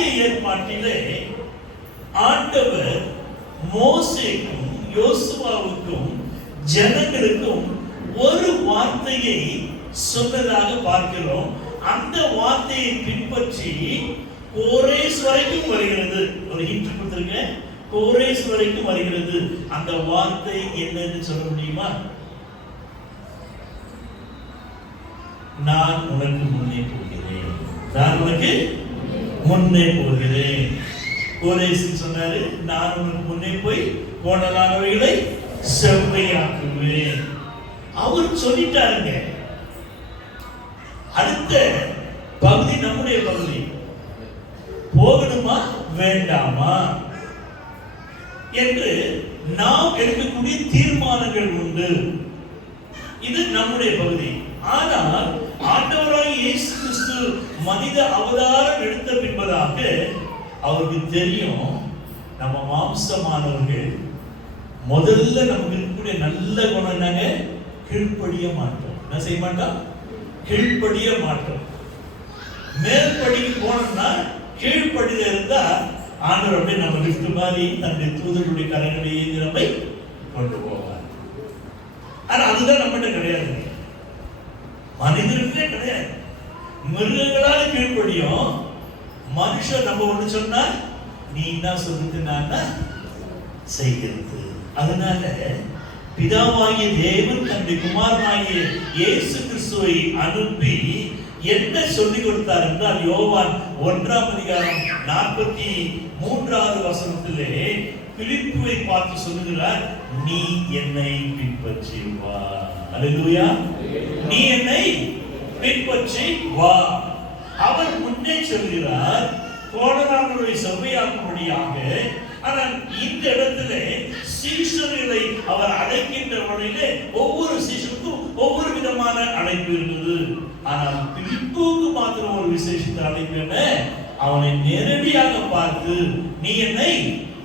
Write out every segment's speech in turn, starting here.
பழைய ஏற்பாட்டிலே ஆண்டவர் மோசேக்கும் யோசுவாவுக்கும் ஜனங்களுக்கும் ஒரு வார்த்தையை சொன்னதாக பார்க்கிறோம். அந்த வார்த்தையை பின்பற்றி கோரேஸ் வரைக்கும் வருகிறது. ஒரு ஹிண்ட் கொடுத்திருக்கேன், கோரேஸ் வரைக்கும் வருகிறது. அந்த வார்த்தை என்னன்னு சொல்ல முடியுமா? நான் உனக்கு முன்னே போகிறேன், நான் உனக்கு முன்னே போகிறேன். கோரேஸ் சொன்னாரு, நான் உனக்கு முன்னே போய் கோணலானவைகளை செவ்வையாக்குவேன். அவர் சொல்லிட்டாருங்க. அடுத்த பகுதி நம்முடைய பகுதி. போகணுமா வேண்டாமா என்று நாம் எடுக்கக்கூடிய தீர்மானங்கள் உண்டு. இது நம்முடைய பகுதி. ஆனால் ஆண்டவராகிய இயேசு கிறிஸ்து மனித அவதாரம் எடுத்த பின்பதாக அவருக்கு தெரியும், நம்ம மாம்சமானவர்கள் முதல்ல நமக்கு இருக்கக்கூடிய நல்ல குணம் என்னங்க? கீழ்ப்படிய மாட்டோம். என்ன செய்ய மாட்டோம்? கீழ்ப்படிய மாட்டோம். மேல்படிக்கு போனோம்னா கீழ்ப்படியில இருந்தா ஆண்டவர் அப்படியே நம்ம லிஃப்ட் மாதிரி தன்னுடைய தூதர்களுடைய கரங்களை ஏந்தி நம்மை கொண்டு போவார். ஆனா அதுதான் நம்மகிட்ட கிடையாது, மனிதர்களே கிடையாது. மிருகங்களால கீழ்ப்படியும், மனுஷன் நம்ம ஒண்ணு சொன்னா நீ என்ன சொல்றது நான் செய்கிறது. அதனால பிதாவாகிய தேவன் தன்னுடைய குமாரனாகிய இயேசு கிறிஸ்துவை அனுப்பி என்ன சொல்லிக் கொடுத்தார் என்றால், யோவான் 1:43 பிலிப்புவை பார்த்து சொல்லுகிறார், நீ என்னை பின்பற்றி வா. அல்லேலூயா. நீ என்னை பின்பற்றி வா. அவர் முன்னே சொல்கிறார் கோணலானவரை செவ்வையாக்கும்படியாக. ஆனால் இந்த இடத்துல சீஷர்களை அவர் அழைக்கின்ற வழியிலே ஒவ்வொரு சீஷருக்கும் ஒவ்வொரு விதமான அழைப்பு இருந்தது. ஆனால் பிலிப்புவுக்கு மாத்திரம் ஒரு விசேஷித்த அழைப்பு என்ன? அவனை நேரடியாக பார்த்து நீ என்னை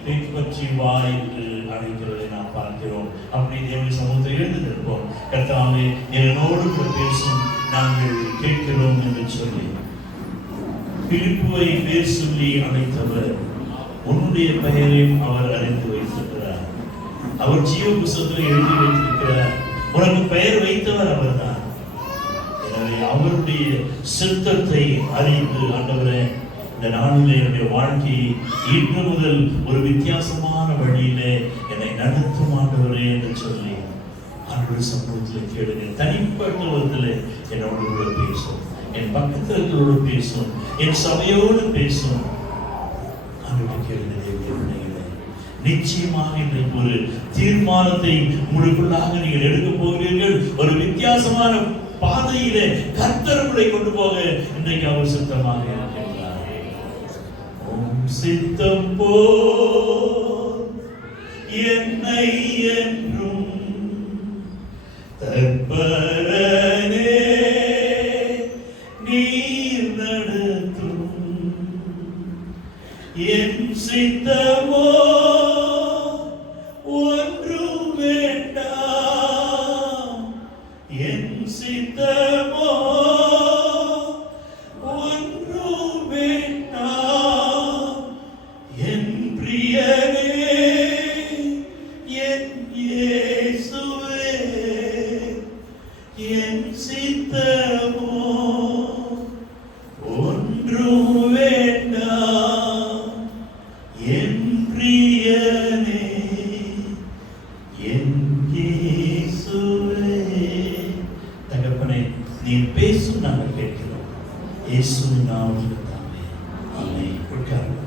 பின்பற்றி வா என்று அழைக்கிறதை நாம் பார்க்கிறோம். அப்படி தேவனுடைய சமூகத்தில் எழுந்திருப்போம். கர்த்தாவே என்னோடு கூட பேசும், நாங்கள் கேட்கிறோம் என்று சொல்லி பிலிப்புவை பேர் சொல்லி அழைத்தவர் உன்னுடைய பெயரையும் அவர் அறிந்து வைத்திருக்கிறார். அவர் ஜீவ புத்தகத்தில் எழுதி வைத்திருக்கிறார். உனக்கு பெயர் வைத்தவர் அவர்தான். எனவே அவருடைய சித்தத்தை அறிந்து, ஆண்டவரே இந்த நாளிலே என்னுடைய வாழ்க்கையை இன்று முதல் ஒரு வித்தியாசமான வழியிலே என்னை நடத்தும் ஆண்டவரே என்று சொல்லி ஆண்டவர் சமூகத்தில் கேளுங்க. தனிப்பட்ட விதத்தில் என்னோடு கூட பேசும், என் பக்கத்திலோடு பேசும், என் சபையோடு பேசும். நிச்சயமாக இன்றைக்கு ஒரு தீர்மானத்தை உங்களுக்குள்ளாக நீங்கள் எடுக்க போகிறீர்கள். ஒரு வித்தியாசமான பாதையிலே கர்த்தர் உங்களை கொண்டு போக இன்றைக்கு அவர் சித்தமாக இருக்கிறார். ஓம் சித்தம் போல் என்னை என்றும் தற்பரனே நீர் நடத்தும். என் சித்தமோ ஒன்றும் வேண்டாம், என் சித்தமோ ஒன்றும் வேண்டாம். என் பிரியனே, என் இயேசுவே, என் சித்தமோ ஒன்றும் வேண்டாம். என் பிரியனே, என் இயேசுவே. தகப்பனே, நீ பேசும் நாங்கள் கேட்கிறோம். இயேசுவின் நாமத்தில் தாமே. ஆமென். உட்காருங்க.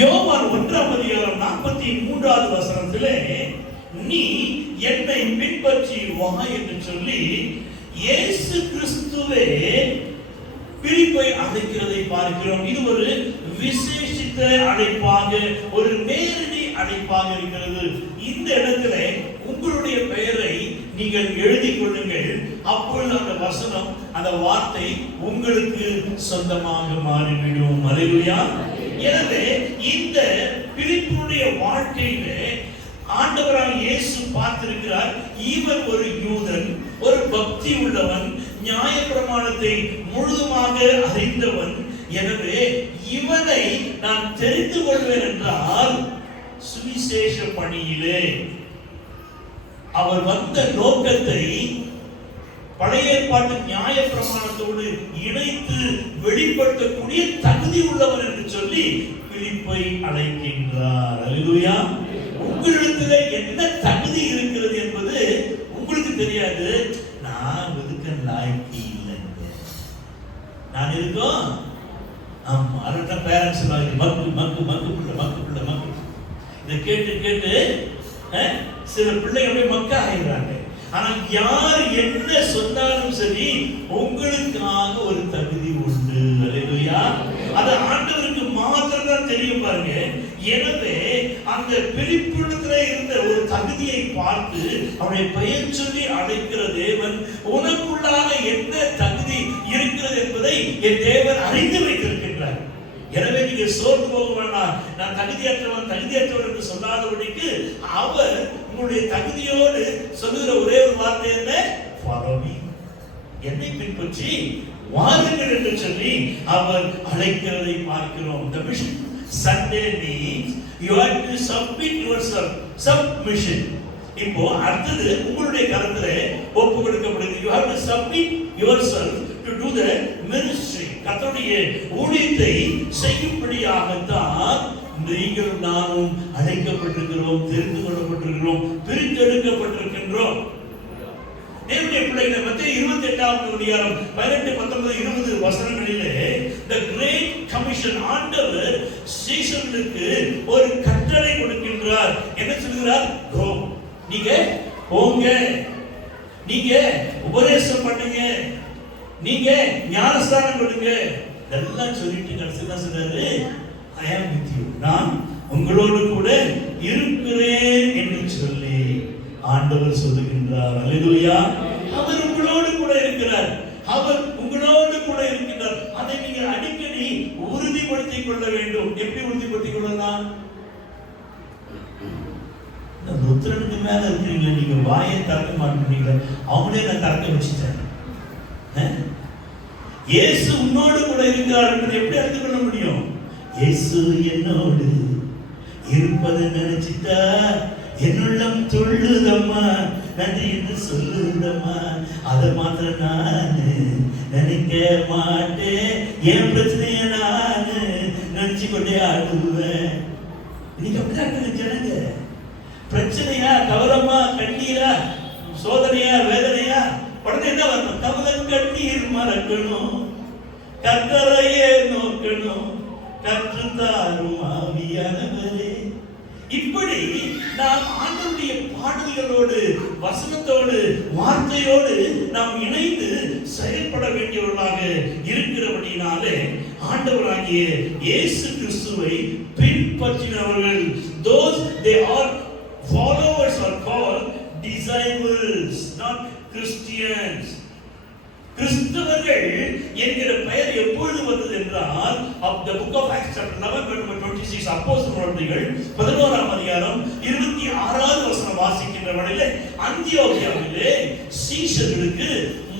யோவான் 1:43 நீ என்னை பின்பற்றி வா என்று சொல்லி இயேசு கிறிஸ்துவே பிலிப்பை அழைக்கிறதை பார்க்கிறோம். இது ஒரு விசேஷித்த அழைப்பாக, ஒரு நேரடி அழைப்பாக இருக்கிறது. இந்த இடத்துல உங்களுடைய பெயரை நீங்கள் எழுதிக் கொள்ளுங்கள். அப்பொழுது அந்த வசனம், அந்த வார்த்தை உங்களுக்கு சொந்தமாக மாறிவிடும். அல்லேலூயா. எனவே இந்த பிலிப்புடைய வாழ்க்கையிலே ஆண்டவராகிய இயேசு பார்த்திருக்கிறார். இவன் ஒரு யூதன், ஒரு பக்தி உள்ளவன், நியாயப்பிரமாணத்தை முழுதுமாக அறிந்தவன். எனவே இவனை நான் தெரிந்து கொள்வேன் என்றால் சுவிசேஷ பணியிலே அவர் வந்த நோக்கத்தை பழைய ஏற்பாட்டு நியாய பிரமாணத்தோடு இணைத்து வெளிப்படுத்தக்கூடிய தகுதி உள்ளவர் என்று சொல்லி பிலிப்பை அழைக்கின்றார். அல்லேலூயா. உங்களிடத்தில் என்ன தகுதி இருக்கிறது என்பது உங்களுக்கு தெரியாது. நான் எதுக்கு லாய்க்கு இல்லைங்க, நான் இருக்கோம். ஆமா, அதோட பேரண்ட்ஸ் எல்லாம் மக்கு மக்கு மக்கு பிள்ளை மக்கு பிள்ளை மக்கு இதை கேட்டு கேட்டு சில பிள்ளைகள் மக்கா ஆகிறாங்க. ஆனா யார் என்ன சொன்னாலும் சரி, உங்களுக்காக ஒரு தகுதி உண்டு. அல்லேலூயா. அது ஆண்டவருக்கு மாத்திரம் தான் தெரியும் பாருங்க. எனவே அந்த பிலிப்பிடத்துல இருந்த ஒரு தகுதியை பார்த்து அவனை பெயர் சொல்லி அழைக்கிற தேவன், உனக்குள்ளாக என்ன தகுதி இருக்கிறது என்பதை என் தேவன் அறிந்து வைத்திருக்கின்றார். எனவே நீங்க சோர்ந்து போக வேண்டாம். நான் தகுதியற்றவன் தகுதியற்றவன் என்று சொல்லாதபடிக்கு அவர் உங்களுடைய தகுதியோடு சொல்லுகிற ஒரே ஒரு வார்த்தை என்ன? Follow me. என்னை பின்பற்றி வாருங்கள் என்று சொல்லி அவர் அழைக்கிறதை பார்க்கிறோம். The mission Sunday means you have to submit yourself. Submission. இப்போ அடுத்தது உங்களுடைய கரத்திலே ஒப்பு கொடுக்கப்படுகிறது. You have to submit yourself to do the ministry. கர்த்தருடைய ஊழியத்தை செய்யும்படியாகத்தான் நீங்கள் நானும் அழைக்கப்பட்டிருக்கிறோம், தெரிந்து கொள்ளப்பட்டிருக்கிறோம், பிரித்தெடுக்கப்பட்டிருக்கின்றோம். தேவனுடைய பிள்ளைகளை மத்திய 28ஆம் அதிகாரம் 18, 19, 20 வசனங்களிலே the great commission ஆண்டவர் சீஷர்களுக்கு ஒரு கட்டளை கொடுக்கின்றார். என்ன சொல்கிறார்? Go. நீங்க போங்க, நீங்க உபதேசம் பண்ணுங்க, நீங்க ஞானஸ்தானம் கொடுங்க. இதெல்லாம் சொல்லிட்டு கடைசியா சொல்றாரு, I am with you. நான் உங்களோடு கூட இருக்கிறேன் என்று சொல்லி ஆண்டவர் சொல்லுகின்றார். அல்லேலூயா. அவர் உங்களோடு கூட இருக்கிறார். அவர் உங்களோடு கூட இருக்கின்றார். அதை நீங்கள் அடிக்கடி உறுதிப்படுத்திக் கொள்ள வேண்டும். எப்படி உறுதிப்படுத்திக் கொள்ளலாம்? ருத்ரனுக்கு மேல இருக்கிறீங்க, நீங்க வாயை திறக்க மாட்டீங்க, அவங்களே நான் திறக்க வச்சுட்டேன். இயேசு உன்னோடு கூட இருக்கிறார் என்று எப்படி அறிந்து கொள்ள முடியும்? இயேசு என்னோடு இருப்பதை நினைச்சிட்டா என்னுள்ளம் துள்ளுதம்மா, நன்றி என்று சொல்லுதம்மா. அதை மாத்திரம் நான் நினைக்க மாட்டேன். என் பிரச்சனைய நான் நினைச்சு கொண்டே ஆடுவேன். நீங்க அப்படிதான் ஜனங்க. பிரச்சனையா, கவலமா, கண்ணீரா, சோதனையா, வேதனையா, உடனே என்ன வரணும்? கவலம் கண்ணீர் மறக்கணும், கர்த்தரையே நோக்கணும், கற்றுத்தாரும் ஆவியானவரே. இப்படி நாம் ஆண்டவருடைய பாடல்களோடு, வசனத்தோடு, வார்த்தையோடு நாம் இணைந்து செயல்பட வேண்டியவர்களாக இருக்கிறபடினாலே ஆண்டவராகிய இயேசு கிறிஸ்துவை பின்பற்றினவர்கள், those they are followers are called disciples, not Christians. கிறிஸ்தவர்கள் என்கிற பெயர் எப்பொழுது வந்தது என்றால், of the book of Acts chapter 11:26 அப்போஸ்தலர் நடவடிக்கைகள் 11ஆம் அதிகாரம் 26வது வசனம் வாசிக்கின்ற வேளையிலே அந்தியோகியாவிலே சீஷர்களுக்கு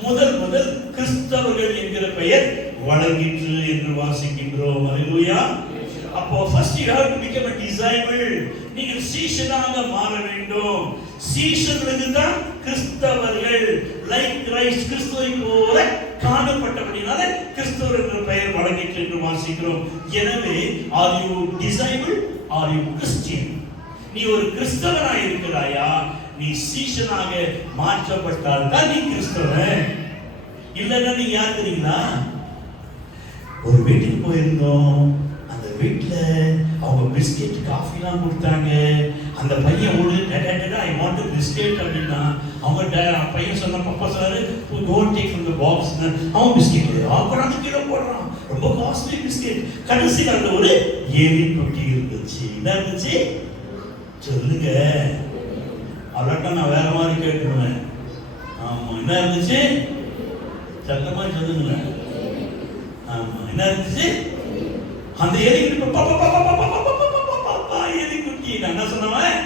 முதல் கிறிஸ்தவர்கள் என்கிற பெயர் வழங்கிற்று என்று வாசிக்கின்றோம். அல்லேலூயா. அப்போ first you have to become a disciple. நீங்கள் சீஷனாக மாற வேண்டும். சீஷர்களுக்கு தான் கிறிஸ்தவர்கள், லைக் கிரைஸ்ட், கிறிஸ்துவை போல காணப்பட்டபடினால கிறிஸ்தவர் என்ற பெயர் வழங்கிற்று என்று வாசிக்கிறோம். எனவே are you disciple, are you Christian? நீ ஒரு கிறிஸ்தவனாய் இருக்கிறாயா? நீ சீஷனாக மாற்றப்பட்டால் தான் நீ கிறிஸ்தவன். இல்லைன்னா நீ யார் தெரியுங்களா? ஒரு வீட்டுக்கு போயிருந்தோம், அந்த வீட்டுல அவங்க பிஸ்கெட் காஃபிலாம் கொடுத்தாங்க. அந்த பையன் ஓடு ஐ வாண்ட் பிஸ்கெட் அப்படின்னா அவங்க பையன் சொன்ன பப்பா சொன்னாரு go take from the box. அவன் பிஸ்கெட் அவங்க கீழே போடுறான், ரொம்ப காஸ்ட்லி பிஸ்கெட். கடைசியில் அந்த ஒரு ஏலி குட்டி இருந்துச்சு. என்ன இருந்துச்சு சொல்லுங்க? அவ்வளோட்டா நான் வேற மாதிரி கேட்டுருவேன். ஆமா, என்ன இருந்துச்சு? சத்தமா சொல்லுங்களேன். ஆமா, என்ன இருந்துச்சு? அந்த எலி எலி குட்டி. நான் என்ன சொன்னவன்?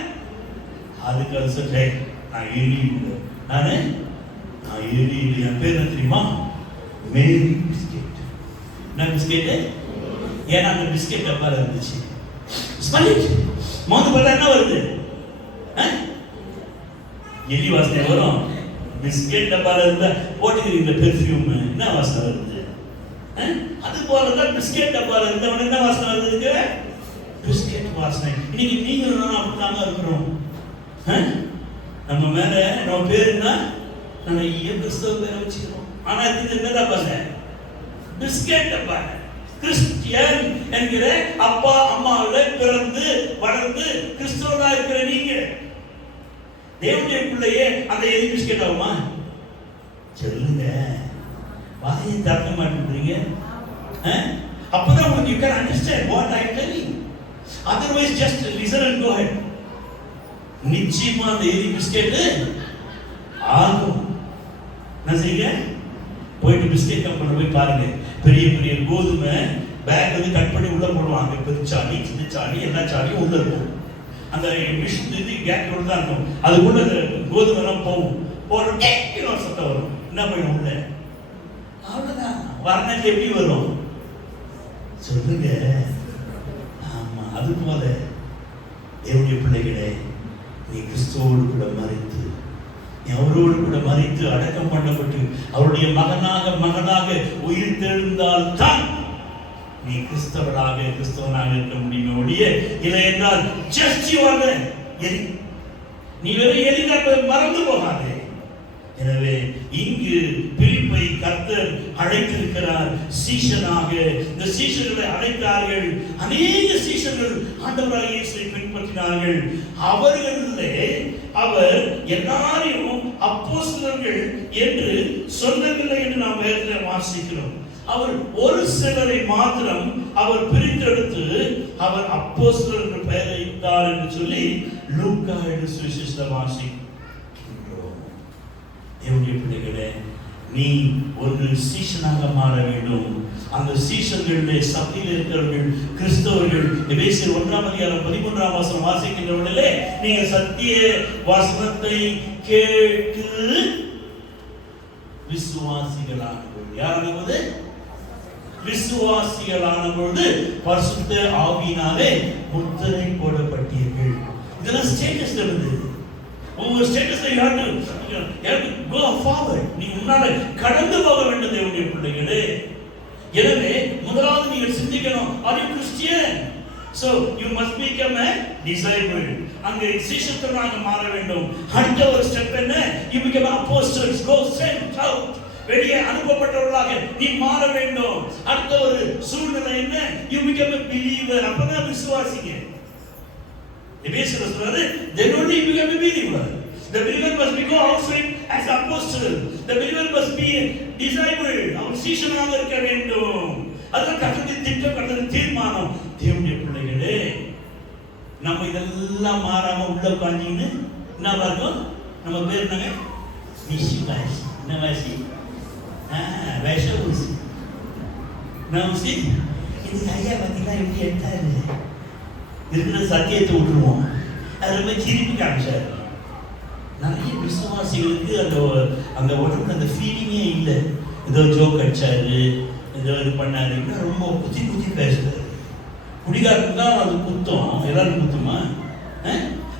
அதுக்கு அது சொல்றேன், நான் எலி இல்லை, நான் ஏலியில் என் பேர் என்ன தெரியுமா? மேரி பிஸ்கெட். என்ன பிஸ்கெட்டு? ஏன்னா அந்த பிஸ்கெட் டப்பால இருந்துச்சு. Smell it. மோந்து பார்த்தா என்ன வருது? எலி வாசனை வரும். பிஸ்கெட் டப்பால இருந்தா போட்டுக்கிறீங்க பெர்ஃப்யூம், என்ன வாசனை வருது? அது போலதான் பிஸ்கெட் டப்பால இருந்தவன என்ன வாசனை வருது? பிஸ்கெட் வாசனை. இன்னைக்கு நீங்க நான் அப்படித்தாங்க இருக்கிறோம். நம்ம மேல நம்ம பேருன்னா நிறைய கிறிஸ்தவ பேரை வச்சுக்கிறோம். ஆனா இது என்னடா பாருங்க, பிஸ்கெட் டப்பா. கிறிஸ்டியன் என்கிற அப்பா அம்மாவில் பிறந்து வளர்ந்து கிறிஸ்தவனா இருக்கிற நீங்க தேவனுடைய பிள்ளையே அந்த எலி பிஸ்கெட் ஆகுமா? சொல்லுங்க, வாயை திறக்க மாட்டேங்கிறீங்க. அப்பதான் உங்களுக்கு you can understand what I am telling. Otherwise just listen and go ahead. நிச்சயமா அந்த எலி பிஸ்கெட் ஆகும். என்ன செய்யுங்க, போயிட்டு பிஸ்கெட் கம்பெனி போய் பாருங்க. பெரிய பெரிய கோதுமை பேக் வந்து கட் பண்ணி உள்ள போடுவாங்க. பெருச்சாடி சின்ன சாடி எல்லா சாடியும் உள்ள இருக்கும். அந்த மிஷின் இது கேட் உள்ள தான் இருக்கும். அதுக்குள்ள கோதுமை எல்லாம் போகும். போற கேட்கணும் சத்தம் வரும். என்ன பண்ணும் உள்ள? அவ்வளவுதான். வர்ணத்தை எப்படி வரும் சொல்லுங்க. ஆமா, அது போல தேவனுடைய பிள்ளைகளே, நீ கிறிஸ்துவோடு கூட மரித்து, அவரோடு கூட மரித்து அடக்கம் பண்ணப்பட்டு அவருடைய மகனாக உயிர் தெழுந்தால் தான் நீ கிறிஸ்தவனாக இருக்க முடியுமே ஒழிய இல்லை என்றால் ஜஸ்ட் யூ ஆர் எலி. நீ வெறும் எலி மறந்து போகாதே. எனவே இங்கு பிலிப்பை கர்த்தர் அழைத்திருக்கிறார் சீஷனாக. இந்த சீஷர்களை அழைத்தார்கள். அநேக சீஷர்கள் ஆண்டவராகிய இயேசுவை பின்பற்றினார்கள். அவர்களிலே அவர் எல்லாரையும் அப்போஸ்தலர்கள் என்று சொல்லவில்லை என்று நாம் வேதத்தில் வாசிக்கிறோம். அவர் ஒரு சிலரை மாத்திரம் அவர் பிரித்தெடுத்து அவர் அப்போஸ்தலர் என்ற பெயரை இட்டார் என்று சொல்லி லூக்கா எழுதின சுவிசேஷத்தில் வாசிக்கிறோம். தேவனுடைய பிள்ளைகளே, நீ ஒரு சீஷனாக மாற வேண்டும். அந்த சீஷர்களிலே சபையில் இருக்கிறவர்கள் கிறிஸ்தவர்கள். எபேசியர் 1:13 வாசிக்கின்றவர்களே, நீங்க சத்திய வசனத்தை கேட்டு விசுவாசிகளானவர்கள். யாராவது விசுவாசிகளானபோது பரிசுத்த ஆவியினாலே முத்திரை போடப்பட்டீர்கள். இதெல்லாம் ஸ்டேட்டஸ் இருந்தது. உங்க ஸ்டேட்டஸ்ல you have to go forward. நீ முன்னால கடந்து போக வேண்டும் தேவனுடைய பிள்ளைகளே. எனவே முதலாவது நீங்கள் சிந்திக்கணும், are you Christian? So you must become a disciple. அங்கே சீஷர்களாக மாற வேண்டும். அடுத்த ஒரு ஸ்டெப் என்ன? You become apostles. Go send out. வெளியே அனுப்பப்பட்டவர்களாக நீ மாற வேண்டும். அடுத்த ஒரு சூழ்நிலை என்ன? You become a believer. அப்பதான் விசுவாசிங்க. எபேசியர் சொல்றாரு, then only you become a believer. The believer must be go outside as apostle. The believer must be a disciple. அவன் சீஷனாக இருக்க வேண்டும். அதுதான் கர்த்தருடைய திட்டம், கர்த்தருடைய தீர்மானம். தேவனுடைய பிள்ளைகளே, நம்ம இதெல்லாம் மாறாம உள்ள உட்கார்ந்தீங்கன்னு என்ன இருக்கும்? நம்ம பேர் என்னங்க? விசுவாசி. என்ன வாசி? வேஷவாசி. நான் இது ஐயா பார்த்தீங்கன்னா எப்படி எடுத்தாரு? இருக்கிற சத்தியத்தை விட்டுருவோம். அது ரொம்ப சிரிப்பு காமிச்சாரு. நிறைய விசுவாசிகளுக்கு அந்த உடம்புல அந்த ஃபீலிங்கே இல்லை. ஏதோ ஜோக் அடிச்சாரு, ஏதோ இது பண்ணாரு, ரொம்ப குத்தி பேசுறாரு. குடிகாரத்துக்கு தான் அது குத்தம், எல்லாரும் குத்துமா?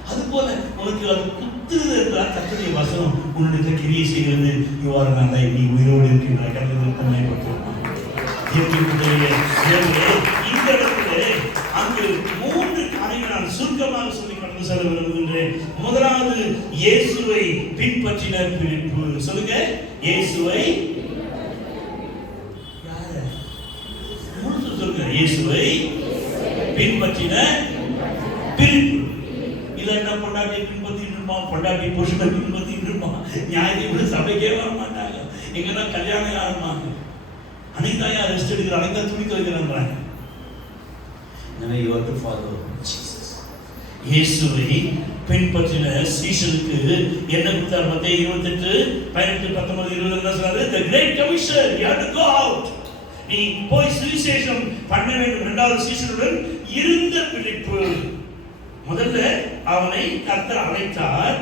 அது போல உனக்கு அது குத்துறது என்றால் கர்த்தருடைய வசனம் உன்னுடைய கிரியை செய்கிறது. யுவாரனால நீ உயிரோடு இருக்கின்ற கர்த்தருக்கு மேம்பட்டுருவான். இந்த இடத்துல அங்கு 3 காரியங்கள் நான் சுருக்கமாக சொல்லி கடந்து செல்ல விரும்புகின்றேன். முதலாவது, இயேசுவை பின்பற்றின பிலிப்பு. சொல்லுங்க, இயேசுவை சொல்லுங்க, இயேசுவை பின்பற்றின பிலிப்பு. இல்லைன்னா பொண்டாட்டி பின்பற்றிட்டு இருப்பான், பொண்டாட்டி புருஷனை பின்பற்றிட்டு இருப்பான். ஞாயிற்று சபைக்கே வர மாட்டாங்க. எங்கன்னா கல்யாணம் ஆரம்பிப்பாங்க. அனைத்தாயா ரெஸ்ட் எடுக்கிற, அனைத்தா துணி துவைக்கிறாங்க. எனவே you have to follow Jesus. இயேசுவை பின்பற்றின சீஷனுக்கு என்ன கொடுத்தார்? மத்தேயு 28:18-19 என்ன சொல்றாரு? The great commission, you have to go out. நீ போய் சுவிசேஷம் பண்ண வேண்டும். இரண்டாவது சீஷனுடன் இருந்த பிலிப்பு. முதல்ல அவனை கர்த்தர் அழைத்தார்.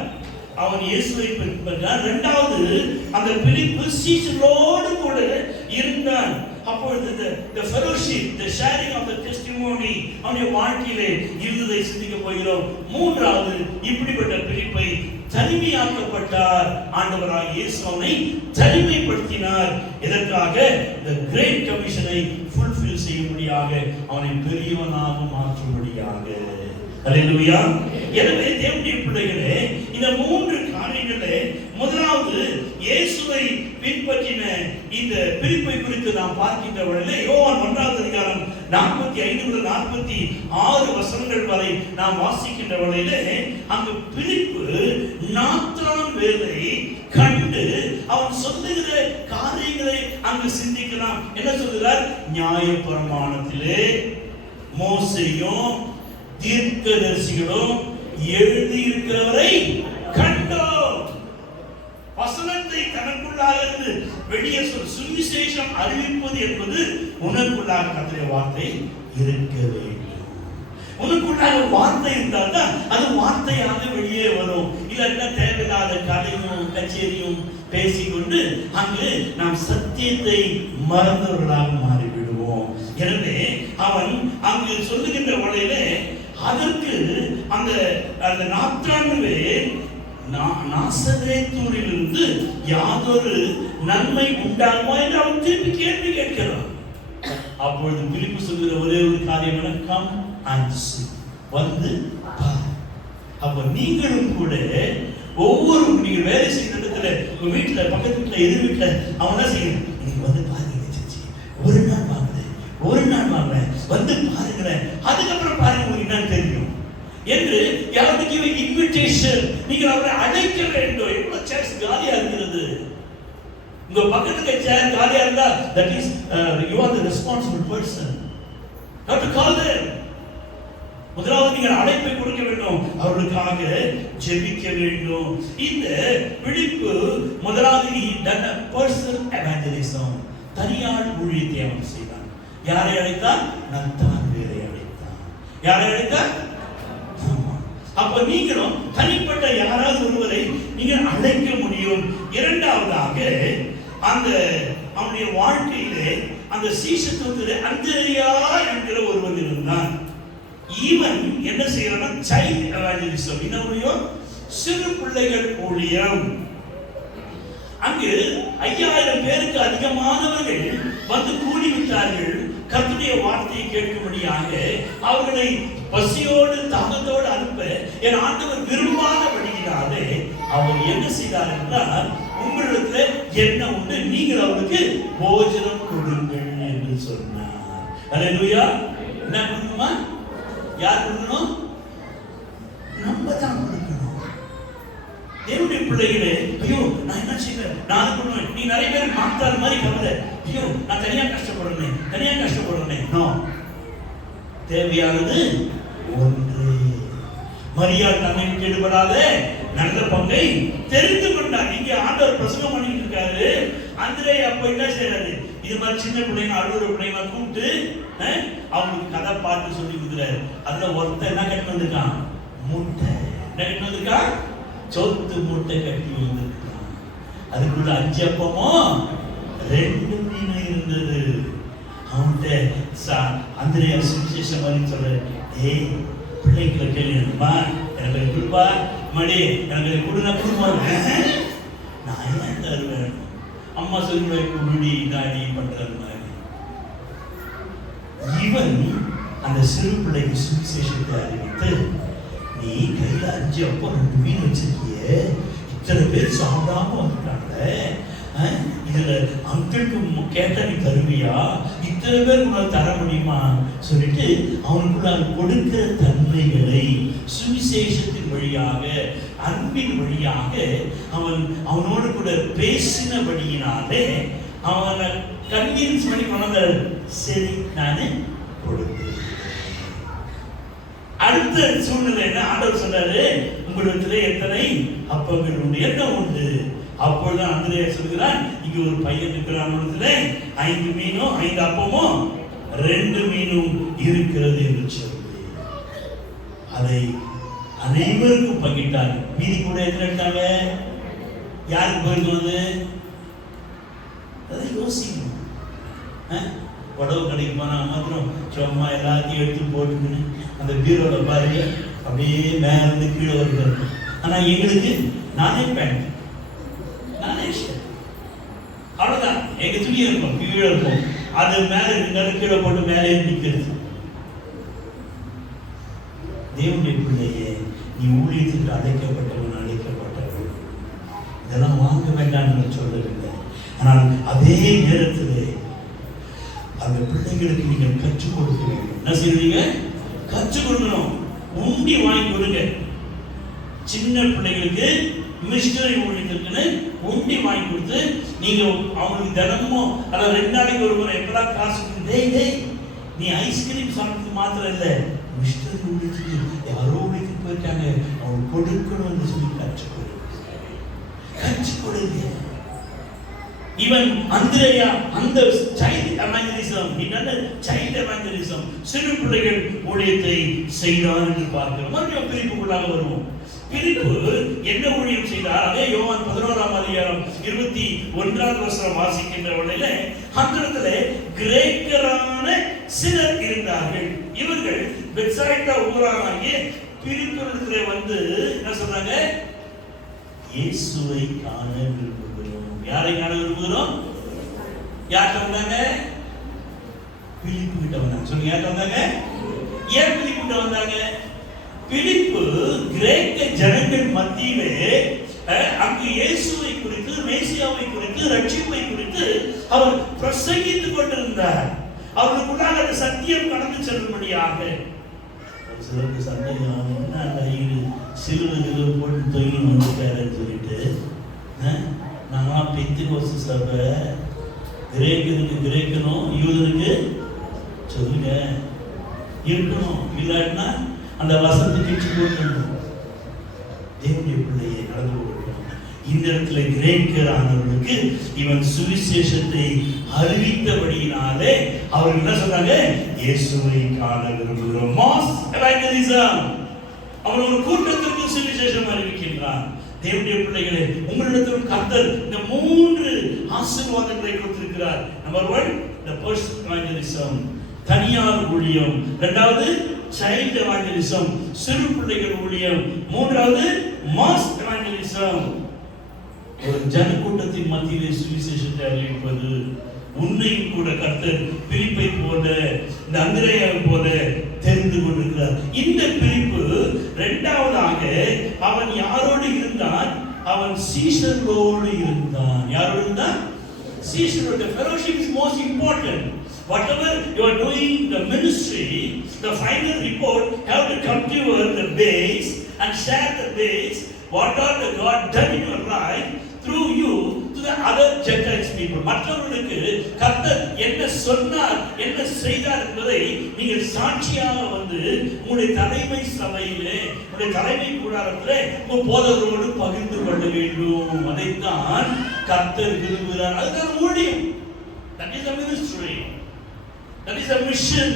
அவன் இயேசுவை பின்பற்றினான். இரண்டாவது, அந்த பிலிப்பு சீஷர்களோடு கூட இருந்தான். அப்பொழுது the fellowship, the sharing of the testimony அவனுடைய வாழ்க்கையிலே இருந்ததை சிந்திக்க போகிறோம். மூன்றாவது, இப்படிப்பட்ட பிலிப்பை தனிமையாக்கப்பட்டார். ஆண்டவராகிய இயேசு அவனை தனிமைப்படுத்தினார். எதற்காக? the great commission-ஐ fulfill செய்யும்படியாக, அவனை பெரியவனாக மாற்றும்படியாக. அல்லேலூயா. எனவே தேவனுடைய பிள்ளைகளே, இந்த மூன்று காரியங்களே, முதலாவது இயேசுவை பின்பற்றின இந்த பிலிப்பை குறித்து நாம் பார்க்கின்ற பொழுது யோவான் 1வது அதிகாரம் 45 முதல் 46 வசனங்கள் வரை நாம் வாசிக்கின்ற பொழுது, அங்கு பிலிப்பு நாத்தான்வேலை கண்டு அவன் சொல்லுகிற காரியங்களை அங்கு சிந்திக்கலாம். என்ன சொல்கிறார்? நியாயப்பிரமாணத்திலே மோசேயும் தீர்க்கதரிசிகளும் எழுதியிருக்கிறவரை கண்டோம். வசனத்தை தனக்குள்ளாக இருந்து வெளியே சுவிசேஷம் அறிவிப்பது என்பது உனக்குள்ளாக கர்த்தருடைய வார்த்தை இருக்க வேண்டும். உனக்குள்ளாக வார்த்தை இருந்தால் தான் அது வார்த்தையாக வெளியே வரும். இல்லைன்னா தேவையில்லாத கதையும் கச்சேரியும் பேசிக்கொண்டு அங்கு நாம் சத்தியத்தை மறந்தவர்களாக மாறிவிடுவோம். எனவே அவன் அங்கு சொல்லுகின்ற வழியிலே அதற்கு அந்த நாத்தான்வேல் நாசரேத்தூரிலிருந்து யாதொரு நன்மை உண்டாகுமா என்று அவன் திருப்பி கேள்வி கேட்கிறான். அப்பொழுது பிலிப்பு சொல்கிற ஒரே ஒரு காரியம், கம் அண்ட் see, வந்து பார். அப்ப நீங்களும் கூட ஒவ்வொரு நீங்க வேலை செய்யற இடத்துல, உங்க வீட்டுல, பக்கத்து வீட்டுல, எதிர் வீட்டுல அவன் என்ன செய்யணும்? நீங்க வந்து பாருங்க, ஒரு நாள் வாங்குறேன் வந்து பாருங்களேன், அதுக்கப்புறம் பாருங்க உங்களுக்கு என்னன்னு தெரியும் என்று யாருக்கு இன்விடேஷன். நீங்கள் அவரை அழைக்க வேண்டும். எவ்வளவு சேர்ஸ் காலியா இருக்கிறது. உங்க பக்கத்துக்கு சேர் காலியா இருந்தா, that is you are the responsible person not to call them. முதலாவது நீங்கள் அழைப்பை கொடுக்க வேண்டும், அவர்களுக்காக ஜெபிக்க வேண்டும். இந்த பிலிப்பு முதலாவது done a personal evangelism, தனியார் ஊழியத்தை அவன் செய்தான். யாரை அழைத்தான்? நாத்தான்வேலை அழைத்தான். யாரை அழைத்தான்? அப்ப நீங்களும் தனிப்பட்ட யாராவது ஒருவரை நீங்கள் அழைக்க முடியும். இரண்டாவதாக, அந்த அவனுடைய வாழ்க்கையிலே அந்த சீஷத்துவத்திலே அந்திரேயா என்கிற ஒருவர் இருந்தான். இவன் என்ன செய்யறான்? சைல்ட் எவாஞ்சலிசம், இன்னும் சிறு பிள்ளைகள் ஊழியம். அங்கு 5000 பேருக்கு அதிகமானவர்கள் வந்து கூடிவிட்டார்கள். கர்த்தருடைய வார்த்தையை கேட்கும்படியாக அவர்களை பசியோடு தாகத்தோடு அனுப்ப என் ஆண்டவர் விரும்பாதபடியினாலே அவர் என்ன செய்தார் என்றால், உங்களிடத்தில் என்ன உண்டு, நீங்கள் அவருக்கு போஜனம் கொடுங்கள் என்று சொன்னார். அல்லேலூயா. என்ன கொடுக்கணுமா? யார் கொடுக்கணும்? நம்ம தான் கொடுக்கணும். தேவனுடைய பிள்ளைகளே, ஐயோ நான் என்ன செய்வேன், நான் பண்ணுவேன், நீ நிறைய பேர் மாத்தார் மாதிரி கவலை, ஐயோ நான் தனியா கஷ்டப்படுறேன். நோ, தேவையானது ஒன்று. மரியாள் தன்னை ஈடுபடாத நல்ல பங்கை தெரிந்து கொண்டார். இங்க ஆண்டவர் பிரசங்கம் பண்ணிட்டு இருக்காரு. அந்திரேயா அப்ப என்ன செய்யறாரு? இது மாதிரி சின்ன பிள்ளைங்க, அழுகுற பிள்ளைங்க கூப்பிட்டு அவங்களுக்கு கதை பாட்டு சொல்லி கொடுக்குறாரு. அதுல ஒருத்தர் என்ன கட்டி வந்திருக்கான்? மூட்டை. என்ன கட்டி வந்திருக்கான்? சொத்து மூட்டை கட்டி வந்திருக்கான். அதுக்குள்ள 5 அப்பமும் 2 மீன் இருந்தது. அவன்கிட்ட அந்திரேயா சுவிசேஷம் மாதிரி சொல்ற, ஏய் பிள்ளைகளை கேள்விமா, எனக்கு கொடுப்பா மடி, எனக்கு கொடுனா கொடுமா, நான் ஏன் தருவேன்? அம்மா சொல்லுவ குருடி தாடி பண்றது மாதிரி. இவன் அந்த சிறு பிள்ளைக்கு சுவிசேஷத்தை அறிவித்து, நீ கையில 5 அப்பம் 2 மீன் வச்சிருக்கிய, இத்தனை பேர் சாப்பிடாம வந்துட்டாங்களே, இதுல அங்கிளுக்கு கேட்டா நீ தருவியா? இத்தனை பேர் உங்களால் தர முடியுமா சொல்லிட்டு அவனுக்குள்ள கொடுக்கிற தன்மைகளை சுவிசேஷத்தின் வழியாக, அன்பின் வழியாக அவனோடு கூட பேசினபடியினாலே அவனை கன்வின்ஸ் பண்ணி கொண்ட, சரி நானு கொடுக்கிறேன். அடுத்த சூழ்நிலை என்ன? ஆண்டவர் சொல்றாரு, உங்களிடத்திலே எத்தனை அப்பங்கள் உண்டு? என்ன உண்டு? அப்பொழுது அந்திரேயா சொல்கிறான், இங்க ஒரு பையன் இருக்கிறான், 5 மீனும் 5 அப்பமும் 2 மீனும் இருக்கிறது என்று சொல்லி அதை அனைவருக்கும் பங்கிட்டாங்க. மீதி கூட எத்தனை எடுத்தாங்க? யாருக்கு போயிருந்தது? அதை யோசிக்கணும். உடவு கடைக்கு போனா மாத்திரம் சும்மா எல்லாத்தையும் எடுத்து போட்டுக்கின்னு அந்த பீரோல பாருங்க அப்படியே மேல இருந்து கீழே வருது. ஆனா எங்களுக்கு நானே பேண்ட், நானே ஷர்ட், அவ்வளவுதான். எங்க துணி இருக்கும், கீழே இருக்கும், அது மேல இருந்தாலும் கீழே போட்டு மேலே நிற்கிறது. தேவனுடைய பிள்ளையே, நீ ஊழியத்துக்கு அழைக்கப்பட்டவன், அழைக்கப்பட்டவன். இதெல்லாம் வாங்க வேண்டாம் சொல்லவில்லை. ஆனால் அதே நேரத்தில் அந்த பிள்ளைகளுக்கு நீங்கள் கற்றுக் கொடுக்க வேண்டும். என்ன செய்வீங்க? கற்றுக் கொடுக்கணும். உண்டி வாங்கி கொடுங்க. சின்ன பிள்ளைகளுக்கு மிஷனரி ஊழியத்திற்குன்னு உண்டி வாங்கி கொடுத்து நீங்க அவங்களுக்கு தினமும் அதாவது 2 நாளைக்கு ஒரு முறை எப்பதான் காசு நீ ஐஸ்கிரீம் சாப்பிட்டு மாத்திரம் இல்லை, மிஷனரி ஊழியத்துக்கு யாரோ வீட்டுக்கு போயிருக்காங்க, அவங்க கொடுக்கணும்னு சொல்லி கற்றுக் கொடுங்க. Even Andrea, அந்த child evangelism, child evangelism, சிறு பிள்ளைகள் ஊழியத்தை செய்தார் என்று பார்க்கிறோம். மறுபடியும் பிரிப்புக்குள்ளாக வருவோம். பிலிப்பு என்ன ஊழியம் செய்தார்? அதே யோவான் 11ஆம் அதிகாரம் 21ஆம் வசனம் வாசிக்கின்ற வேளையில அந்த இடத்துல கிரேக்கரான சிலர் இருந்தார்கள். இவர்கள் பெத்சாய்தா ஊரானாகிய பிலிப்பிடத்திலே வந்து என்ன சொல்றாங்க? இயேசுவை காண விரும்புகிறோம். யாரை காண விரும்புகிறோம்? யார்கிட்ட வந்தாங்க? பிலிப்பு கிட்ட வந்தாங்க. சொல்லுங்க, யார்கிட்ட வந்தாங்க? ஏன் பிலிப்பு கிட்ட வந்தாங்க? பிலிப்பு கிரேக்க ஜனங்கள் மத்தியிலே அங்கு இயேசுவை குறித்து, மேசியாவை குறித்து, ரட்சிப்பை குறித்து அவர் பிரசங்கித்துக் கொண்டிருந்தார். அவர்களுக்குள்ளாக அந்த சத்தியம் கடந்து செல்லும்படியாக. சிலருக்கு சந்தேகம், என்ன சிலுவை போட்டு தொழில் வந்துட்டாருன்னு சொல்லிட்டு, நாங்களாம் பெந்தெகோஸ்து சபை, கிரேக்கனுக்கு கிரேக்கனும் யூதனுக்கு சொல்லுங்க இருக்கணும், இல்லாட்டினா அந்த வசனத்தை கிழிச்சு போட்டணும். தேவனுடைய பிள்ளையை நடந்து கொள்ளணும். இந்த இடத்துல கிரேக்கரானவர்களுக்கு இவன் சுவிசேஷத்தை அறிவித்தபடியினாலே அவர்கள் என்ன சொன்னாங்க? இயேசுவை காண விரும்புகிறோம். மாஸ் எவாங்கலிசம். அவன் ஒரு கூட்டத்திற்கு சுவிசேஷம் அறிவிக்கின்றான். தேவனுடைய பிள்ளைகளே, உங்களிடத்தில் கர்த்தர் இந்த 3 ஆசீர்வாதங்களை கொடுத்திருக்கிறார். நம்பர் 1, the personal evangelism, தனியார் ஊழியம். 2வது child evangelism, சிறு பிள்ளைகள் ஊழியம். 3வது mass evangelism, ஒரு ஜனக்கூட்டத்தின் மத்தியிலே சுவிசேஷத்தை அறிவிப்பது. உன்னையும் கூட கர்த்தர் பிலிப்பை போல, இந்த அந்திரேயாவை போல தெரிந்து கொண்டிருக்கிறார். இந்த பிலிப்பு 2வதாக அவன் யாரோடு இருந்தான்? அவன் சீஷர்களோடு இருந்தான். யாரோடு இருந்தான்? சீஷர்களோடு. Fellowship is most important. Whatever you are doing, the ministry, the final report have to come to the base and share the base. What are the God done in your life through you to the other Gentiles people. மற்றவர்களுக்கு கர்த்தர் என்ன சொன்னார், என்ன செய்தார் என்பதை நீங்கள் சாட்சியாக வந்து உங்களுடைய தலைமை சபையிலே, உங்களுடைய தலைமை கூடாரத்திலே உங்கள் போதகரோடு பகிர்ந்து கொள்ள வேண்டும். அதைத்தான் கர்த்தர் விரும்புகிறார். அதுதான் ஊழியம். That is a ministry. That is a mission.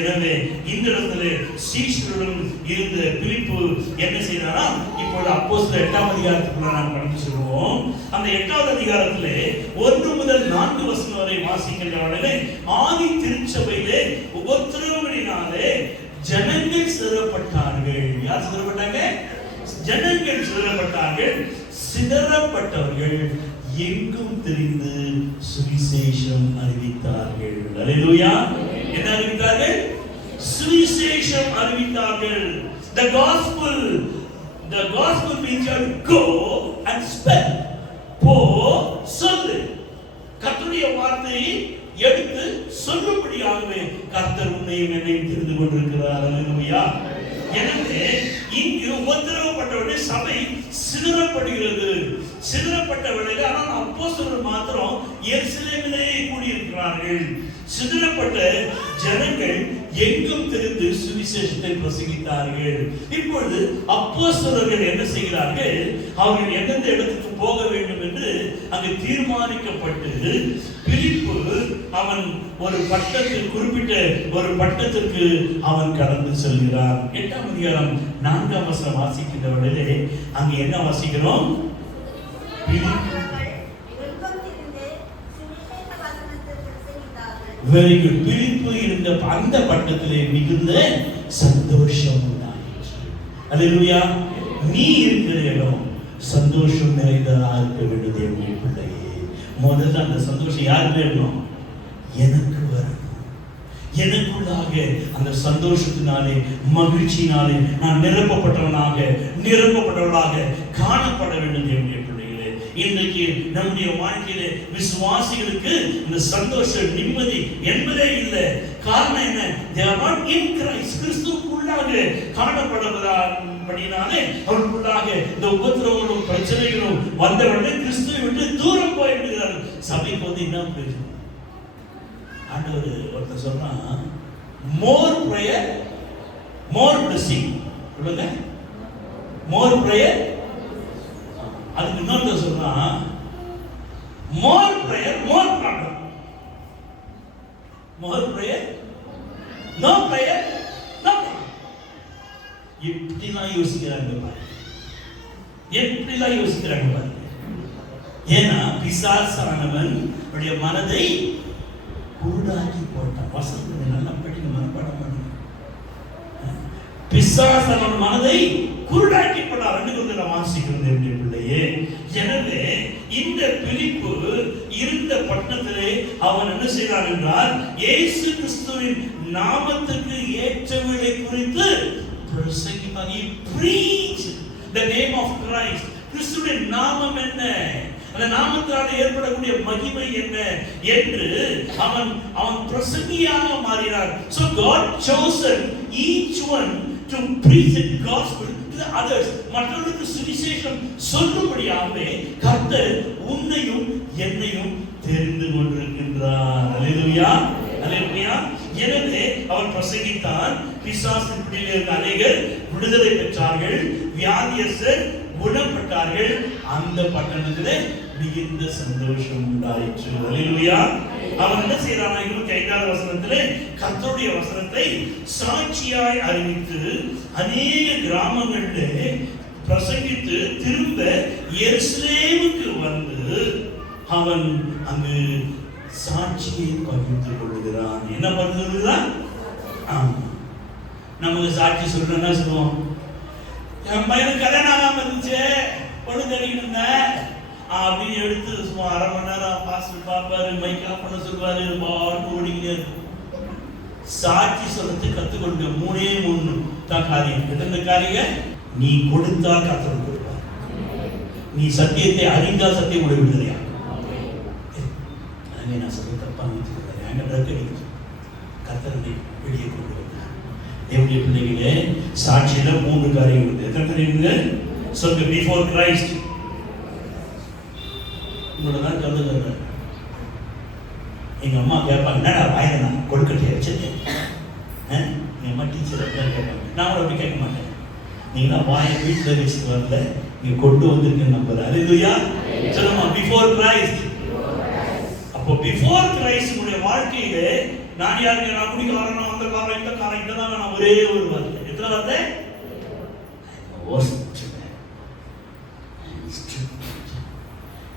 எனவே இந்த இடத்துல சீஷருடன் இருந்த பிலிப்பு என்ன செய்தாரா? இப்போது அப்போஸ்தலர் 8ஆம் அதிகாரத்துக்குள்ள நாம் கடந்து செல்வோம். அந்த 8வது அதிகாரத்திலே 1 முதல் 4 வசனம் வரை வாசிக்கின்றவர்களே, ஆதி திருச்சபையிலே உபத்திரவங்களினாலே ஜனங்கள் சிதறப்பட்டார்கள். யார் சிதறப்பட்டாங்க? ஜனங்கள் சிதறப்பட்டார்கள். சிதறப்பட்டவர்கள் எங்கும் தெரிந்து சுவிசேஷம் அறிவித்தார்கள். அல்லேலூயா. என்ன அறிவித்தார்கள்? சுவிசேஷம் அறிவித்தார்கள். The gospel means you go and spread. போ, சொல்லு. கர்த்தருடைய வார்த்தையை எடுத்து சொல்லும்படியாகவே கர்த்தர் உன்னையும் என்னையும் தெரிந்து கொண்டிருக்கிறார். அல்லேலூயா. எனவே இங்கு உபத்திரவப்பட்டவருடைய சபை சிதறப்படுகிறது. சிதறப்பட்ட வேளையில் ஆனால் அப்போஸ்தலர்கள் மாத்திரம் எருசலேமிலே கூடியிருக்கிறார்கள். சிதறப்பட்ட ஜனங்கள் எங்கும் தெரிந்து சுவிசேஷத்தை பிரசங்கித்தார்கள். இப்பொழுது அப்போஸ்தலர்கள் என்ன செய்கிறார்கள்? அவர்கள் எந்தெந்த இடத்துக்கு போக வேண்டும் என்று அங்கு தீர்மானிக்கப்பட்டு பிலிப்பு அவன் ஒரு பட்டத்தில் குறிப்பிட்ட ஒரு பட்டத்திற்கு அவன் கடந்து செல்கிறான். 8ஆம் அதிகாரம் 4ஆம் வசனம் வாசிக்கின்ற வேளையிலே அங்கே என்ன வாசிக்கிறோம்? Very good. பிலிப்பு இருந்த அந்த பட்டத்திலே மிகுந்த சந்தோஷம் உண்டாயிற்று. அல்லேலூயா. நீ இருக்கிற இடம் சந்தோஷம் நிறைந்ததா இருக்க வேண்டியது என்னுடைய பிள்ளையே. முதல்ல அந்த சந்தோஷம் யாருக்கு இருக்கணும்? எனக்கு வரணும். எனக்குள்ளாக அந்த சந்தோஷத்தினாலே மகிழ்ச்சியினாலே நான் நிரப்பப்பட்டவளாக காணப்பட வேண்டும் என்னுடைய பிள்ளைகளே. இன்றைக்கு நம்முடைய வாழ்க்கையிலே விசுவாசிகளுக்கு இந்த சந்தோஷ நிம்மதி என்பதே இல்லை. காரணம் என்ன? they are not in Christ. கிறிஸ்துவுக்குள்ளாக காணப்படுவதாலே அவர்களுக்குள்ளாக இந்த உபத்திரவங்களும் பிரச்சனைகளும் வந்தவுடனே கிறிஸ்துவை விட்டு தூரம் போய் விடுகிறார்கள். சபைக்கு வந்து என்ன பேசும்? ஆண்டவர் ஒருத்தர் சொன்னா more prayer more blessing. சொல்லுங்க, more prayer. அதுக்கு இன்னொரு சொன்னா more prayer more problem. more prayer no prayer no problem. எப்படிலாம் யோசிக்கிறாங்க பாருங்க, எப்படிலாம் யோசிக்கிறாங்க பாருங்க. ஏன்னா பிசாசானவன் அவருடைய மனதை குருடாக்கி போட்டான். வசனத்தை நல்லா படிக்க மனப்பாடம் பண்ணுங்க. பிசாசானவன் மனதை குருடாக்கி போட்டான். 2 கொரிந்தியர் வாசிக்கிறது என்னுடைய பிள்ளையே. எனவே இந்த பிலிப்பு இருந்த பட்டணத்திலே அவன் என்ன செய்தான் என்றால் இயேசு கிறிஸ்துவின் நாமத்துக்கு ஏற்றவர்களை குறித்து பிரசங்கித்தான். He preached the name of Christ. கிறிஸ்துவின் நாமம் என்ன, அந்த நாமத்தால் ஏற்படக்கூடிய மகிமை என்ன என்று அவன் பிரசங்கியாக மாறினார். So God chosen each one to preach the gospel to the others. மற்றவர்களுக்கு சுவிசேஷம் சொல்லும்படியாகவே கர்த்தர் உன்னையும் என்னையும் தெரிந்து கொண்டிருக்கின்றார். அல்லேலூயா, அல்லேலூயா. எனவே அவன் பிரசங்கித்தான். பிசாசின் பிடியில் இருந்த அநேகர் விடுதலை பெற்றார்கள், வியாதியஸ்தர் குணப்பட்டார்கள். அந்த பட்டணத்திலே மிகுந்த சந்தோஷம் உண்டாயிற்று. அல்லேலூயா. அவன் என்ன செய்யறான்? 25ஆம் வசனத்திலே கர்த்தருடைய வசனத்தை சாட்சியாய் அறிவித்து அநேக கிராமங்களிலே பிரசங்கித்து திரும்ப எருசலேமுக்கு வந்து அவன் அங்கு சாட்சியை பகிர்ந்து கொள்கிறான். என்ன பகிர்ந்து கொள்கிறான்? நமக்கு சாட்சி சொல்றோம், என்ன சொல்லுவோம்? என் பையனுக்கு கல்யாணம் ஆகாம இருந்துச்சு, பொண்ணு தேடிக்கிட்டு இருந்தேன் அப்படின்னு எடுத்து சும்மா 1/2 மணி நேரம் பாஸ்டர் பாப்பாரு, மைக் ஆஃப் பண்ண சொல்லுவாரு, பாட்டு ஓடிக்கிட்டே இருக்கும். சாட்சி சொல்றதுக்கு கத்துக்கொண்டு 3 தான் காரியம். எத்தனை காரியம்? நீ கொடுத்தா கர்த்தர் கொடுப்பார். நீ சத்தியத்தை அறிந்தால் சத்தியம் உடைய விடுதலையா? நான் சொல்ல தப்பா நினைச்சுக்கிறேன். எங்க ட்ரக் அடிக்கிறது கர்த்தரை வெளியே கொண்டு வந்தார். என்னுடைய பிள்ளைகளே, சாட்சியில 3 காரியம் இருக்குது. எத்தனை காரியம் இருக்குது சொல்லுங்க? பிஃபோர் கிரைஸ்ட் உங்களோட தான் சொல்லுங்க. எங்க அம்மா கேட்பாங்க, என்னடா வாயில நான் கொடுக்கட்டே வச்சிருக்கேன். எங்க அம்மா டீச்சர் கேட்பாங்க, நான் கூட அப்படி கேட்க மாட்டேன். நீங்க வாயை வீட்டில் வச்சுட்டு வரல, நீங்க கொண்டு வந்திருக்கேன்னு நம்புறேன். அல்லேலூயா. சொல்லுமா பிஃபோர் கிரைஸ்ட். அப்போ பிஃபோர் கிரைஸ்ட் உடைய வாழ்க்கையிலே நான் யாருக்கு நான் குடிக்க வரணும், அந்த காரம் இந்த காரம் இதெல்லாம் நான் ஒரே ஒரு வார்த்தை. எத்தனை வார்த்தை?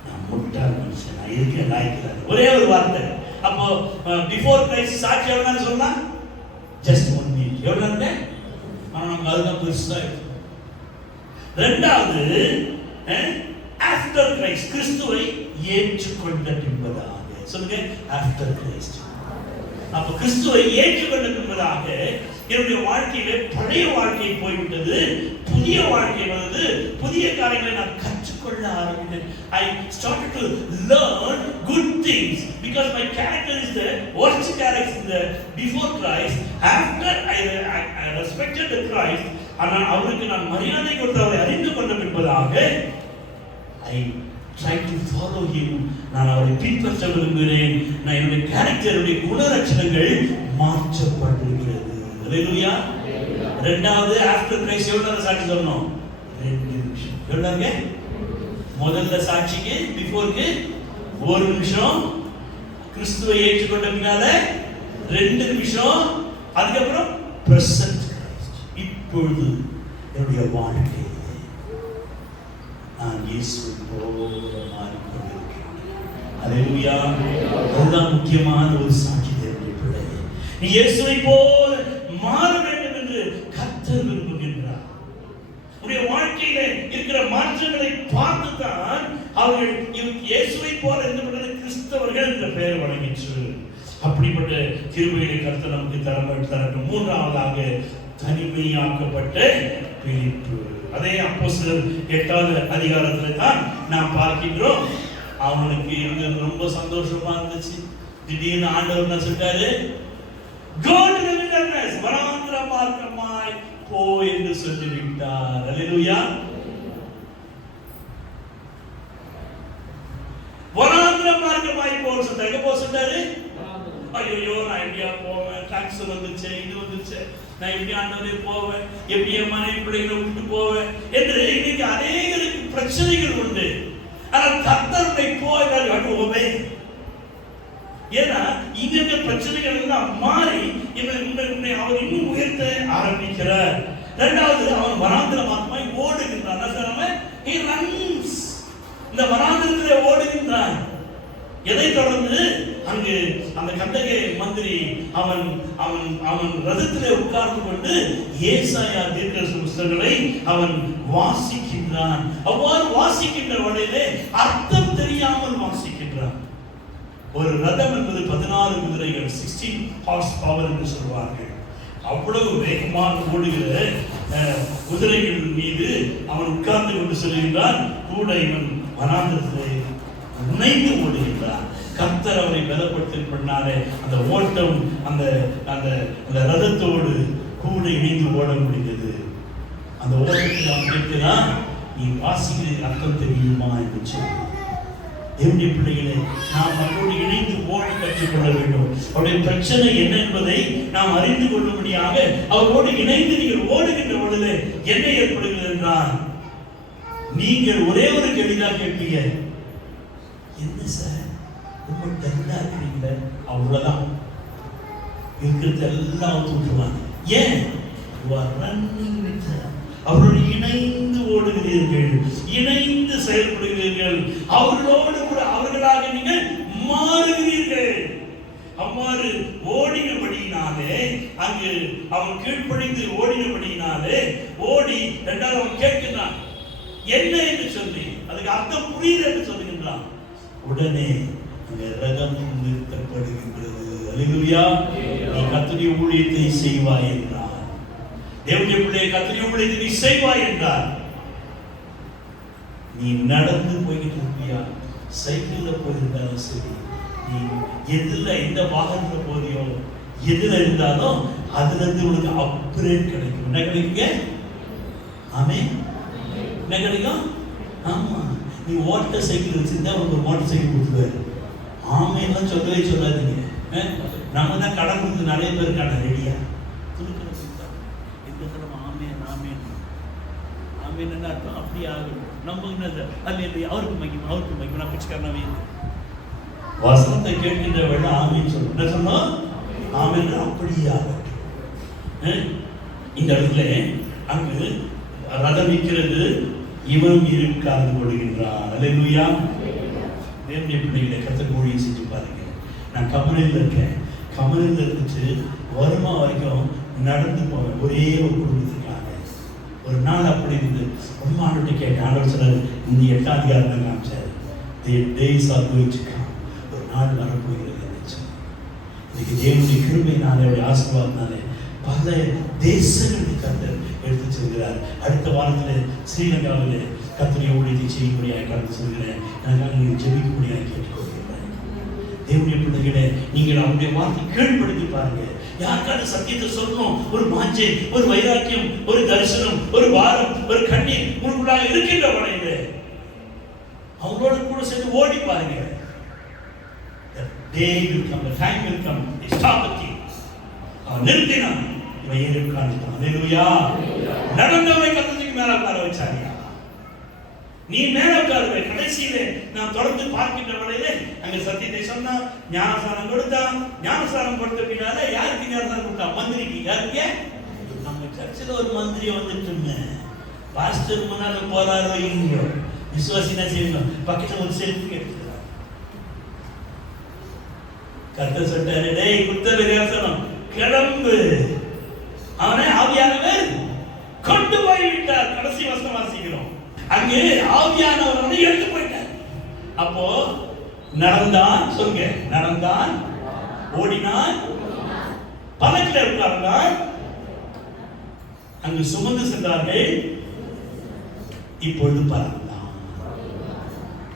நான் முட்டாள் மனுஷன், நான் இருக்கேன் லாய்க்கிறாரு, ஒரே ஒரு வார்த்தை. அப்போ பிஃபோர் கிரைஸ்ட் சாட்சி எவ்வளவு சொல்லலாம்? Just 1 minute. எவ்வளவு இருக்கு? ஆனா நமக்கு அதுதான் பெருசா இருக்கு. ரெண்டாவது ஆஃப்டர் கிரைஸ்ட், கிறிஸ்துவை ஏற்றுக்கொண்ட பின்பதாக. சொல்லுங்க, ஆஃப்டர் கிரைஸ்ட். அப்ப கிறிஸ்துவை ஏற்றுக்கொண்ட பின்பதாக என்னுடைய வாழ்க்கையிலே பழைய வாழ்க்கை போய்விட்டது, புதிய வாழ்க்கை வந்தது. புதிய காரியங்களை நான் கற்றுக்கொள்ள ஆரம்பித்தேன். I started to learn good things because my character is the worst character in the before Christ. After I respected the Christ, ஆனால் அவருக்கு நான் மரியாதை கொடுத்து அவரை அறிந்து கொண்ட பின்பதாக I try to follow him. நான் அவரை பின்பற்ற விரும்புகிறேன். நான் என்னுடைய கேரக்டருடைய குணலட்சணங்கள் மாற்றப்பட்டிருக்கிறது. அல்லேலூயா. ரெண்டாவது ஆஃப்டர் கிரைஸ்ட் எவ்வளவு சாட்சி சொல்லணும்? 2 நிமிஷம். எவ்வளவுங்க? முதல்ல சாட்சிக்கு பிஃபோருக்கு 1 நிமிஷம், கிறிஸ்துவை ஏற்றுக்கொண்ட பின்னால 2 நிமிஷம், அதுக்கப்புறம் பிரசன்ட் இப்பொழுது என்னுடைய வாழ்க்கையை நான் இயேசுவை போல மாறிக்கொண்டிருக்கிறேன். அல்லேலூயா. அதுதான் முக்கியமான ஒரு சாட்சி. தேவனுடைய பிள்ளையே, நீ இயேசுவை போல மாற வேண்டும் என்று கர்த்தர் விரும்புகின்றார். உடைய வாழ்க்கையில இருக்கிற மாற்றங்களை பார்த்துதான் அவர்கள் இயேசுவை போல இருந்த கிறிஸ்தவர்கள் என்ற பெயர் வழங்கிற்று. அப்படிப்பட்ட கிருபையை கர்த்தர் நமக்கு தரட்டும். 3ஆவதாக தனிமையாக்கப்பட்ட பிலிப்பு. அதே அப்போஸ்தலர் 8வது அதிகாரத்துல தான் நாம் பார்க்கின்றோம். அவனுக்கு இருந்தது ரொம்ப சந்தோஷமா இருந்துச்சு. திடீர்னு ஆண்டவர் என்ன சொல்றாரு? Go to the wilderness, வனாந்திர மார்க்கமாய் போ என்று சொல்லிவிட்டார். அல்லேலூயா. வனாந்திர மார்க்கமாய் போ சொன்னாரு. எங்க போ சொன்னாரு? ஐயோ, நான் இந்தியா போவேன், டாக்ஸ் வந்துச்சு, இது வந்துச்சு, நான் எப்படி ஆண்டவரே போவேன், எப்படி என் மனைவி பிள்ளைகளை விட்டு போவேன் என்று இன்னைக்கு அநேகருக்கு பிரச்சனைகள் உண்டு. ஆனால் கர்த்தரை போய் அனுபவமே. ஏன்னா இங்க இருக்க பிரச்சனைகள் எல்லாம் மாறி அவர் இன்னும் உயர்த்த ஆரம்பிக்கிறார். 2வது, அவன் வனாந்திர மார்க்கமாய் ஓடுகின்றான். இந்த வனாந்திரத்திலே ஓடுகின்றான். எதை தொடர்ந்து அங்கு அந்த கந்தகை மந்திரி அவன் அவன் அவன் ரதத்திலே உட்கார்ந்து கொண்டு ஏசாயா தீர்க்கதரிசன புத்தகங்களை அவன் வாசிக்கின்றான். அவ்வாறு வாசிக்கின்ற வழியிலே அர்த்தம் தெரியாமல் வாசிக்கின்றான். ஒரு ரதம் என்பது 16 குதிரைகள், 16 ஹார்ஸ் பவர் என்று சொல்வார்கள். அவ்வளவு வேகமாக ஓடுகிற குதிரைகள் மீது அவன் உட்கார்ந்து கொண்டு செல்கின்றான். கூட இவன் வனாந்திரத்திலே இணைந்து ஓடுகின்றான். கர்த்தர் அவரை பலப்படுத்தினாலே அந்த ஓட்டம் அந்த அந்த அந்த ரதத்தோடு கூட இணைந்து ஓட முடிந்தது. அந்த ஓட்டத்தில் அவன் கேட்கிறான், நீ வாசிக்கிற அர்த்தம் தெரியுமா என்று சொல்லி. தேவனுடைய பிள்ளைகளை நாம் அவரோடு இணைந்து ஓட கற்றுக்கொள்ள வேண்டும். அவருடைய பிரச்சனை என்ன என்பதை நாம் அறிந்து கொள்ளும்படியாக அவரோடு இணைந்து நீங்கள் ஓடுகின்ற பொழுது என்ன ஏற்படுகிறது என்றால், நீங்கள் ஒரே ஒரு கேள்விதான் கேட்பீங்க, என்ன சார் ரொம்ப டல்லா இருக்கிறீங்க, அவ்வளவுதான் இருக்கிறது எல்லாம் தூற்றுவாங்க. ஏன்? அவரோடு இணைந்து ஓடுகிறீர்கள், இணைந்து செயல்படுகிறீர்கள், அவர்களோடு கூட அவர்களாக நீங்கள் மாறுகிறீர்கள். அவ்வாறு ஓடினபடியினாலே, அங்கு அவன் கீழ்ப்படிந்து ஓடினபடியினாலே ஓடி 2வது அவன் கேட்கிறான் என்ன என்று சொல்லி, அதுக்கு அர்த்தம் புரியுது என்று சொல்லுகின்றான். உடனே ரதம் நிறுத்தப்படுகின்றது. அல்லேலூயா. நீ கர்த்தருடைய ஊழியத்தை செய்வாய் என்றார். தேவனுடைய பிள்ளையை கர்த்தருடைய ஊழியத்தை நீ செய்வாய் என்றார். நீ நடந்து போய்கிட்டு இருப்பியா, சைக்கிள்ல போயிருந்தாலும் சரி, நீ எதுல எந்த வாகனத்துல போறியோ, எதுல இருந்தாலும் அதுல இருந்து உனக்கு அப்கிரேட் கிடைக்கும். என்ன கிடைக்குங்க? ஆமென். என்ன கிடைக்கும்? ஆமா. நீ ஓட்ட சைக்கிள் வச்சிருந்தா உனக்கு ஒரு மோட்டார் சைக்கிள் கொடுத்துருவாரு. ஆமையெல்லாம் சொல்லவே சொல்லாதீங்க. நம்ம தான் கடன் கொடுத்து நிறைய பேர் இருக்காங்க ரெடியா என்ன அர்த்தம்? அப்படி ஆகணும். நம்ம என்னது அது அவருக்கு மகிமை, அவருக்கு மகிமை, நான் பிடிச்சிக்காரனாவே வசனத்தை கேட்கின்ற வேலை ஆமைன்னு சொல்லணும். என்ன சொன்னோம்? ஆமைன்னு அப்படியே ஆகட்டும். இந்த இடத்துல அங்கு ரதம் நிற்கிறது, இவனும் இருக்காது ஓடுகின்றான். அல்லேலூயா. தேவனுடைய பிள்ளைகளை கர்த்தர் ஊழியம் செஞ்சு பாருங்க. நான் கமலில் இருக்கேன், கமலில் இருந்துச்சு வருமா வரைக்கும் நடந்து போவேன் ஒரே ஒரு குடும்பத்துக்காக. ஒரு நாள் அப்படி இருந்து ரொம்ப ஆண்டு கேட்டேன். ஆண்டவர் சொன்னார், இந்த 8வது அதிகாரம் காமிச்சார், the days are going to come. ஒரு நாள் வரப்போகிறது இருந்துச்சு. இன்னைக்கு தேவனுடைய கிருபையினாலே, அவருடைய ஆசீர்வாதத்தினாலே பல தேசங்களுக்கு கர்த்தர் எடுத்து செல்கிறார். அடுத்த வாரத்தில் ஸ்ரீலங்காவிலே கர்த்தருடைய ஊழியத்தை செய்யும்படியாக கடந்து செல்கிறேன். எனக்காக நீங்கள் ஜெபிக்கும்படியாக கேட்டுக்கொள்கிறேன். தேவனுடைய பிள்ளைகளே, நீங்கள் அவருடைய வார்த்தை கீழ்ப்படுத்தி பாருங்க. யாருக்கான சத்தியத்தை சொல்லணும், ஒரு வாஞ்சை, ஒரு வைராக்கியம், ஒரு தரிசனம், ஒரு வாரம், ஒரு கண்ணீர் உங்களுக்குள்ளாக இருக்கின்ற வரையிலே அவங்களோட கூட சேர்ந்து ஓடி பாருங்க. The day will come, the time will come. They stop the king. அவன் நிறுத்தினான், இவன் ஏறி காணித்தான். அல்லேலூயா. நடந்தவனை கர்த்தருக்கு மேல உட்கார வச்சாரியா. நீ மேல உட்காருவே. கடைசியிலே நாம் தொடர்ந்து பார்க்கின்ற வரையிலே அங்க சத்தியத்தை சொன்னா, ஞானஸ்நானம் கொடுத்தான். ஞானஸ்நானம் கொடுத்த பின்னால யாருக்கு ஞானஸ்நானம் கொடுத்தான்? மந்திரிக்கு. யாருக்கு? நம்ம சர்ச்சில் ஒரு மந்திரி வந்துட்டுங்க, பாஸ்டர் முன்னால போறாரோ இல்லையோ, விசுவாசி என்ன செய்யணும்? பக்கத்துல ஒரு செல்ஃபி எடுத்துக்கிறார். கர்த்தர் சொல்றாரு, டேய் குத்த விரியாசனம் கிளம்பு. அவனை ஆவியானவர் கொண்டு போய் விட்டார். கடைசி வசனம் வாசிக்கிறோம். அங்கே ஆவியானவர் வந்து எடுத்து போயிட்டார். அப்போ நடந்தான், சொல்லுங்க, நடந்தான், ஓடினான், பல்லக்கில் உட்கார்ந்தான், அங்கு சுமந்து சென்றார்கள், இப்பொழுது பறந்தான்.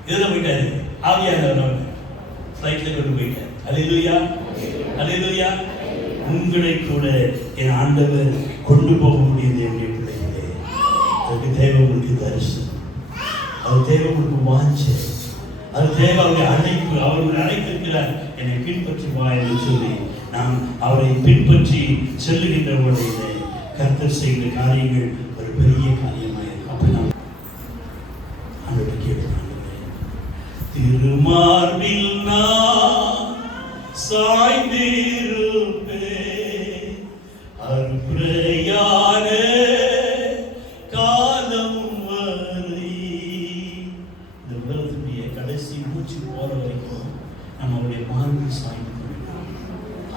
இதுல போயிட்டாரு ஆவியானவர், ஃப்ளைட்ல கொண்டு போயிட்டார். அல்லேலூயா, அல்லேலூயா. உங்களை கூட என் ஆண்டவர் கொண்டு போக முடியுது என்னுடைய பிள்ளைகளே. அதுக்கு தேவை உங்களுக்கு தரிசனம், அது தேவை உங்களுக்கு வாஞ்சை, அது தேவை அவருடைய அழைப்பு. அவருடைய அழைத்திருக்கிறார், என்னை பின்பற்றுவா என்று சொல்லி நாம் அவரை பின்பற்றி செல்லுகின்ற வழியிலே கர்த்தர் செய்கிற காரியங்கள் ஒரு பெரிய காரியமாக இருக்கும். அப்ப நாம் ஆண்டவரை கேட்கிறாங்க, திருமார்பில் நான் சாய்ந்திருப்பேன், அருமையான காலம் வரை. இந்த உலகத்துடைய கடைசி மூச்சு போற வரைக்கும் நம்ம அவருடைய மார்பில் சாய்ந்து கொள்கிறோம்.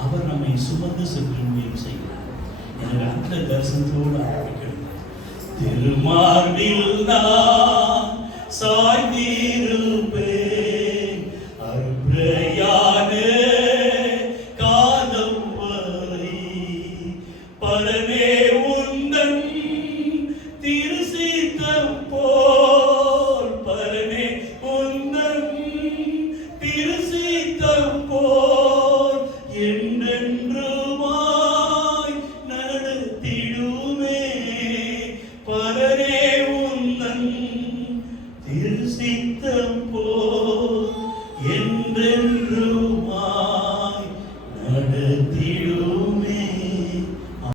அவர் நம்மை சுமந்து சென்று முடியும் செய்கிறார். எனவே அந்த தரிசனத்தோடு ஆரம்பிக்கிறது. திருமார்பில் நான் சாய்ந்திருப்பேன், அருமையான காலம் வரை. பரமே உந்தன் திருசித்தம் போல், பரமே உந்தன் திருசித்தம் போல் என்றென்றுமாய் நடத்திடுமே. பரமே உந்தன் திருசித்தம் போல் என்றென்றுமாய் நடத்திடுமே.